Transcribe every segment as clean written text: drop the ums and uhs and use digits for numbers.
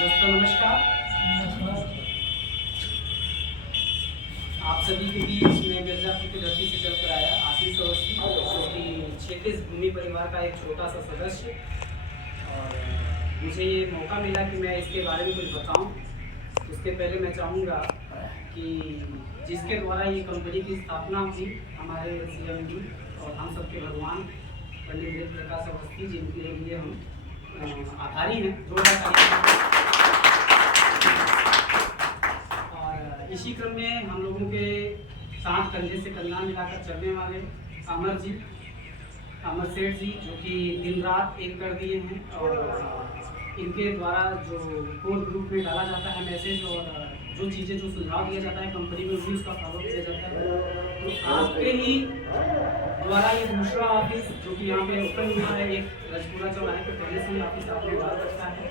दोस्तों नमस्कार। आप सभी के बीच में मिर्जापुर की धरती से चलकर आया आशीष अवस्थी, जो कि क्षितिज भूमि परिवार का एक छोटा सा सदस्य। और मुझे ये मौका मिला कि मैं इसके बारे में कुछ बताऊं। उसके पहले मैं चाहूँगा कि जिसके द्वारा ये कंपनी की स्थापना हुई, हमारे सीएम जी और हम सबके भगवान पंडित वेद प्रकाश अवस्थी, जिनके लिए हम आभारी हैं, जोरदार तालियां। और इसी क्रम में हम लोगों के साथ कंधे से कंधा मिलाकर चलने वाले अमर सेठ जी, जो कि दिन रात एक कर दिए हैं। और इनके द्वारा जो कोर ग्रुप में डाला जाता है मैसेज और जो चीज़ें जो सुझाव दिया जाता है कंपनी में, भी उसका फॉलो किया जाता है। तो आपके ही द्वारा ये दूसरा ऑफिस जो कि यहाँ पे ओपन हुआ है, एक रजपुरा चौराहे पे पहले से ही ऑफिस आपने डाल रखा है।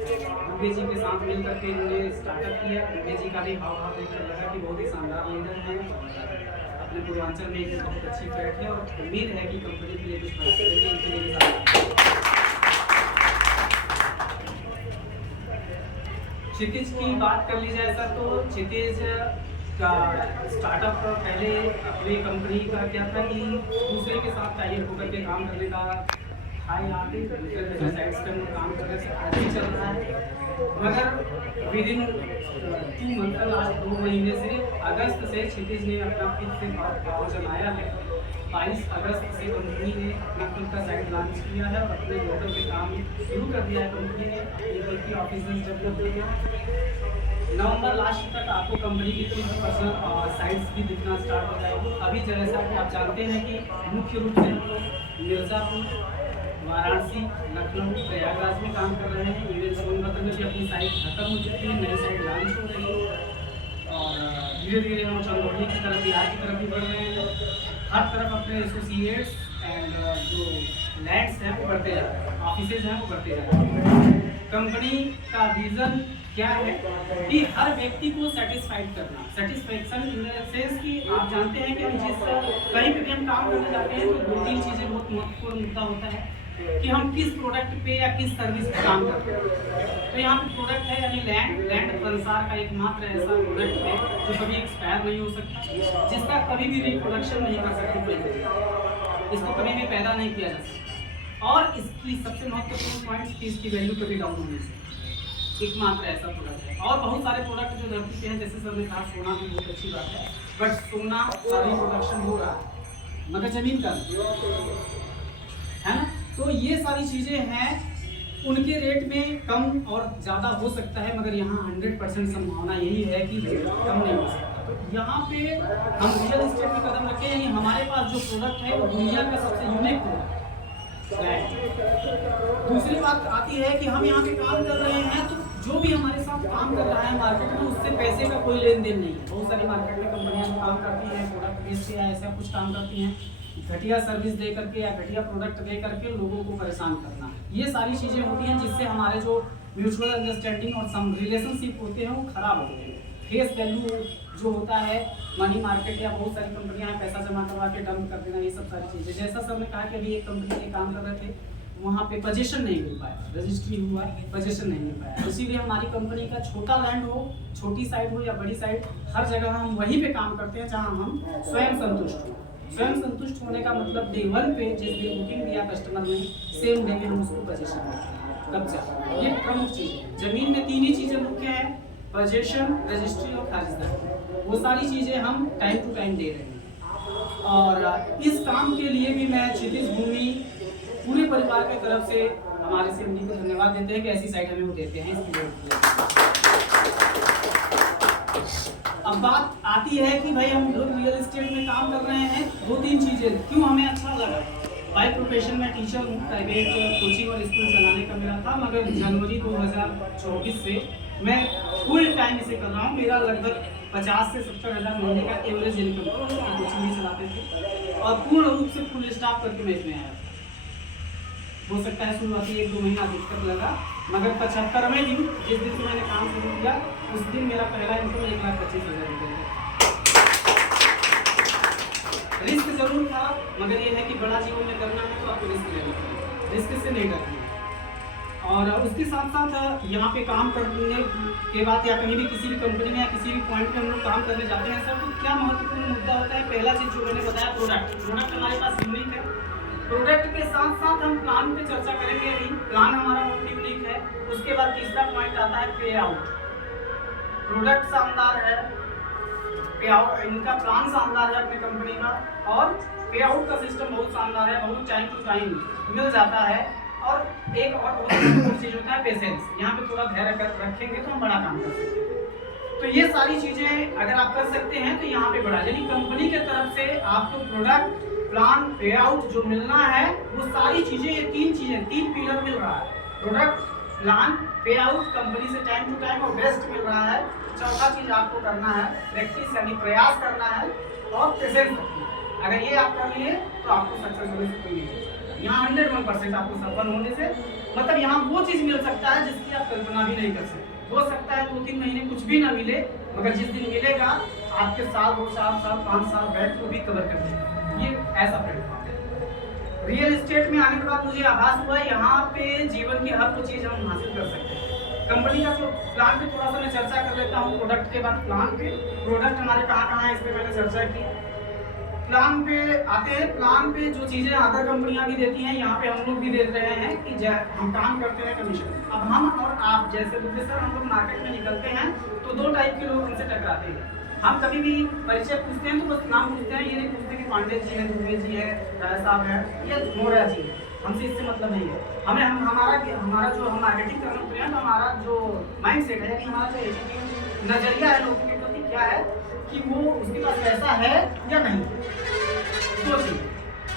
दुबे जी के साथ मिल करके इन्होंने स्टार्टअप किया। दुबे जी का भी भाव भाव देखकर लगा कि बहुत ही शानदार लीडर है और अपने पूर्वांचल में एक बहुत अच्छी फैट है और उम्मीद है कि कंपनी के लिए कुछ बड़ा करेंगे। इनके लिए क्षितिज की बात कर ली जाए सर, तो क्षितिज का स्टार्टअप पहले अपनी कंपनी का क्या था कि दूसरे के साथ टाइप होकर के काम करने का था। यहाँ पे दूसरे साइड्स पर काम करने से आज भी चल रहा है, मगर विद इन 2 मंथ, लास्ट 2 महीने से अगस्त से क्षितिज ने अपना खुद से भाव जमाया है। 22 अगस्त से कंपनी ने अपना खुद का साइट लॉन्च किया है और अपने लोकल पे काम शुरू कर दिया है। कंपनी ने लोकल की ऑफिस डेवलप किए। नवंबर लास्ट तक आपको कंपनी की कुछ पर्सनल साइट्स भी दिखना स्टार्ट हो जाएगी। अभी जैसा कि आप जानते हैं कि मुख्य रूप से हम लोग मिर्ज़ापुर, वाराणसी, लखनऊ, प्रयागराज में काम कर रहे हैं। इवन सोनभद्र में भी अपनी साइट खत्म हो चुकी है, नई साइट लॉन्च हो रही है और धीरे धीरे हम चंदौली की तरफ, बिहार की तरफ भी बढ़ रहे हैं। हर तरफ अपने एसोसिएट्स एंड जो लैंड्स हैं वो बढ़ते जा रहे हैं, ऑफिसेज हैं वो बढ़ते जा रहे हैं। कंपनी का विजन क्या है कि हर व्यक्ति को सेटिस्फाइड करना। सेटिस्फैक्शन इन द सेंस कि आप जानते हैं कि हम जिस कहीं पे भी हम काम करने जाते हैं तो 2-3 चीज़ें बहुत महत्वपूर्ण मुद्दा होता है कि हम किस प्रोडक्ट पे या किस सर्विस पे काम करते हैं। तो यहाँ पे प्रोडक्ट है यानी लैंड संसार का एकमात्र ऐसा प्रोडक्ट है जो कभी एक्सपायर नहीं हो सकता, जिसका कभी भी रिप्रोडक्शन नहीं कर सकते कोई, इसको कभी भी पैदा नहीं किया जा सकता। और इसकी सबसे महत्वपूर्ण पॉइंट कि इसकी वैल्यू कभी डाउन होने से एकमात्र ऐसा प्रोडक्ट है। और बहुत सारे प्रोडक्ट जो धरती पे हैं, जैसे सर ने कहा सोना भी बहुत अच्छी बात है, बट सोना का रिप्रोडक्शन हो रहा है मगर जमीन का है ना। तो ये सारी चीज़ें हैं, उनके रेट में कम और ज़्यादा हो सकता है, मगर यहाँ 100% संभावना यही है कि कम नहीं हो सकता। तो यहाँ पे हम रियल एस्टेट में कदम रखें, यानी हमारे पास जो प्रोडक्ट है वो दुनिया का सबसे यूनिक प्रोडक्ट है। दूसरी बात आती है कि हम यहाँ पे काम कर रहे हैं तो जो भी हमारे साथ काम कर रहा है मार्केट में, उससे पैसे का कोई लेन देन नहीं है। बहुत सारी मार्केट में कंपनियाँ काम करती हैं, प्रोडक्ट बेच के या ऐसा कुछ काम करती हैं, घटिया सर्विस दे करके या घटिया प्रोडक्ट दे करके लोगों को परेशान करना। ये सारी चीज़ें होती हैं जिससे हमारे जो म्यूचुअल अंडरस्टैंडिंग और सम रिलेशनशिप होते हैं वो खराब होते हैं। फेस वैल्यू जो होता है, मनी मार्केट या बहुत सारी कंपनियां पैसा जमा करवा के डंप कर देना, ये सब सारी चीज़ें। जैसा सर ने कहा कि अभी एक कंपनी में काम कर रहे थे, वहाँ पे पोजीशन नहीं मिल पाया, रजिस्ट्री हुआ, पोजीशन नहीं मिल पाया। इसीलिए हमारी कंपनी का छोटा लैंड हो, छोटी साइट हो या बड़ी साइट, हर जगह हम वहीं पे काम करते हैं जहाँ हम स्वयं संतुष्ट हो। स्वयं संतुष्ट होने का मतलब डे 1 पे जिस दिन बुकिंग दिया कस्टमर ने, सेम डे में हम उसको पोजीशन देते हैं। कब्जा, ये प्रमुख चीज़ है। जमीन में 3 ही चीज़ें मुख्य हैं, पोजीशन, रजिस्ट्री और खारिजदारी। वो सारी चीज़ें हम टाइम टू टाइम दे रहे हैं। और इस काम के लिए भी मैं क्षितिज भूमि पूरे परिवार की तरफ से हमारे सीएमडी को धन्यवाद देते हैं कि ऐसी साइट हमें वो देते हैं। अब बात आती है कि भाई हम लोग रियल एस्टेट में काम कर रहे हैं, 2-3 चीज़ें क्यों हमें अच्छा लगा। बाय प्रोफेशन में टीचर हूँ, प्राइवेट कोचिंग और स्कूल चलाने का मेरा था, मगर जनवरी 2024 से मैं फुल टाइम इसे कर रहा हूँ। मेरा लगभग 50 से 70 हज़ार महीने का एवरेज इनकम, कोचिंग भी चलाते थे और पूर्ण रूप से फुल स्टाफ करके मैं इसमें आया। हो सकता है शुरुआती 1-2 महीना दिक्कत लगा, मगर 75वें दिन जिस दिन से मैंने काम शुरू किया उस दिन मेरा पहला इनकम 1,25,000 रुपये था। रिस्क जरूर था, मगर ये है कि बड़ा जीवन में करना है तो आपको रिस्क लेना है, रिस्क से नहीं डरना। और उसके साथ साथ यहाँ पे काम करने के बाद या कहीं भी किसी भी कंपनी में या किसी भी पॉइंट पे हम लोग काम करने जाते हैं सर, तो क्या महत्वपूर्ण मुद्दा होता है? पहला चीज़ जो मैंने बताया, प्रोडक्ट हमारे पास यूनिक है। प्रोडक्ट के साथ साथ हम प्लान पे चर्चा करेंगे अभी, प्लान हमारा बहुत यूनिक है। उसके बाद तीसरा पॉइंट आता है पे आउट। प्रोडक्ट शानदार है, पे आउट इनका प्लान शानदार है अपने कंपनी का, और पे आउट का सिस्टम बहुत शानदार है, बहुत टाइम टू टाइम मिल जाता है। और एक और बहुत चीज़ होता है पेशेंस, यहाँ पे थोड़ा धैर्य रखेंगे तो हम बड़ा काम कर सकते हैं। तो ये सारी चीज़ें अगर आप कर सकते हैं तो यहाँ पे बड़ा, यानी कंपनी के तरफ से आपको प्रोडक्ट, प्लान, पे आउट जो मिलना है वो सारी चीज़ें, ये तीन पिलर मिल रहा है। प्रोडक्ट, प्लान, पे आउट कंपनी से टाइम टू टाइम और बेस्ट मिल रहा है। चौथा चीज़ आपको करना है प्रैक्टिस, यानी प्रयास करना है, और पेशेंस रखना है। अगर ये आप कर लिए तो आपको सक्सेस होने से कोई नहीं, यहाँ 101% आपको सफल होने से, मतलब यहाँ वो चीज़ मिल सकता है जिसकी आप कल्पना भी नहीं कर सकते। हो सकता है 2-3 महीने कुछ भी ना मिले, मगर जिस दिन मिलेगा आपके साल, 2 साल, 5 साल बैठ को भी कवर कर देगा। ये ऐसा प्लेटफॉर्म है। रियल एस्टेट में आने के बाद मुझे आभास हुआ यहाँ पे जीवन की हर वो चीज़ हम हासिल कर सकते हैं। कंपनी का जो प्लान पे थोड़ा सा मैं चर्चा कर लेता हूँ, प्रोडक्ट के बाद प्लान पे। प्रोडक्ट हमारे कहाँ है इस पर मैंने चर्चा की। प्लान पे आते हैं, प्लान पे जो चीज़ें अदर कंपनियां भी देती हैं, यहाँ पे हम लोग भी दे रहे हैं कि हम काम करते हैं कमीशन। अब हम और आप जैसे दूसरे सर, हम लोग मार्केट में निकलते हैं तो 2 टाइप के लोग हमसे टकराते हैं। हम कभी भी परिचय पूछते हैं तो बस नाम पूछते हैं, ये नहीं पूछते कि पांडे जी हैं, दुबे जी है, राय साहब है या मौर्या जी है। हमसे इससे मतलब नहीं है। हमें हमारा जो हम मार्केटिंग करने उतरे हैं तो हमारा जो माइंड सेट है, यानी हमारा जो एटीट्यूड, नजरिया है लोगों के प्रति क्या है कि वो उसके पास पैसा है या नहीं। दो चीज,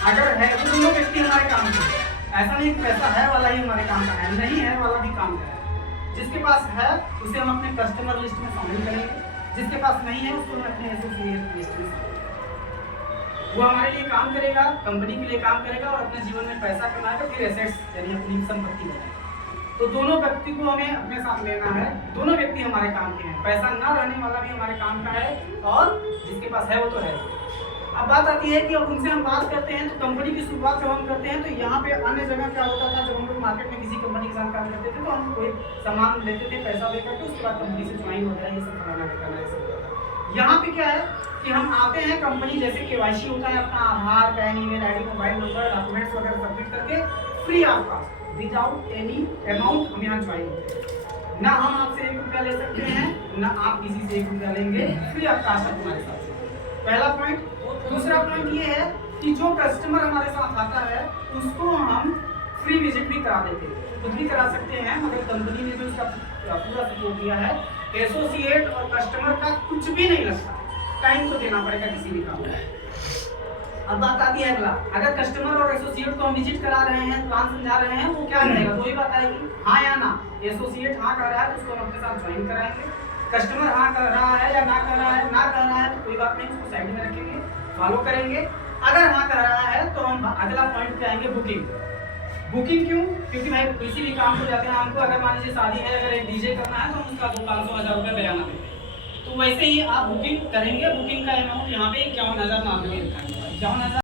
अगर है तो दोनों व्यक्ति हमारे काम के हैं। ऐसा नहीं पैसा है वाला ही हमारे काम का है, नहीं है वाला भी काम का है। जिसके पास है उसे हम अपने कस्टमर लिस्ट में शामिल करेंगे, जिसके पास नहीं है उसको हम अपने एसोसिएट लिस्ट में शामिल करेंगे। वो हमारे लिए काम करेगा, कंपनी के लिए काम करेगा और अपने जीवन में पैसा कमाएगा, फिर एसेट्स यानी अपनी संपत्ति बनाएगा। तो दोनों व्यक्ति को हमें अपने साथ लेना है। दोनों व्यक्ति हमारे काम के हैं, पैसा ना रहने वाला भी हमारे काम का है और जिसके पास है वो तो है। अब बात आती है कि अब उनसे हम बात करते हैं तो कंपनी की शुरुआत जब हम करते हैं तो यहाँ पे अन्य जगह क्या होता था, जब हम लोग मार्केट में किसी कंपनी के साथ काम करते थे तो हम कोई सामान लेते थे, पैसा देकर के उसके बाद कंपनी से ज्वाइन होता है, ये सब कराना करना है सब। यहाँ पे क्या है कि हम आते हैं, कंपनी जैसे केवाईसी होता है, अपना Aadhaar, PAN, email ID, mobile number, documents वगैरह सबमिट करके free of cost without any amount हम यहाँ ज्वाइन होते हैं। ना हम आपसे 1 रुपया ले सकते हैं, ना आप किसी से 1 रुपया लेंगे, फ्री ऑफ कॉस्ट हमारे साथ। पहला पॉइंट। दूसरा पॉइंट ये है कि जो कस्टमर हमारे साथ आता है उसको हम फ्री विजिट भी करा देते हैं, खुद भी करा सकते हैं, मगर कंपनी ने भी उसका पूरा सपोर्ट दिया है। एसोसिएट और कस्टमर का कुछ भी नहीं लगता, टाइम तो देना पड़ेगा किसी भी काम में। अब बात आती है अगला, अगर कस्टमर और एसोसिएट को हम विजिट करा रहे हैं, प्लान समझा रहे हैं, वो क्या करेगा? तो ही बात आएगी, हाँ या ना। एसोसिएट हाँ कर रहा है तो उसको हम अपने साथ ज्वाइन कराएंगे। कस्टमर हाँ कर रहा है या ना कर रहा है, ना कर रहा है तो कोई बात नहीं, उसको साइड में रखेंगे, फॉलो करेंगे। अगर हाँ कर रहा है तो हम अगला पॉइंट पे आएंगे, बुकिंग। बुकिंग क्यों? क्योंकि भाई किसी भी काम को जाते हैं, हमको अगर मान लीजिए शादी है, अगर एक डीजे करना है तो हम उसका 500-1000 रुपये बयाना देते हैं। तो वैसे ही आप बुकिंग करेंगे, बुकिंग का अमाउंट यहाँ पे 51,000 नॉर्मली रखा है, 51,000।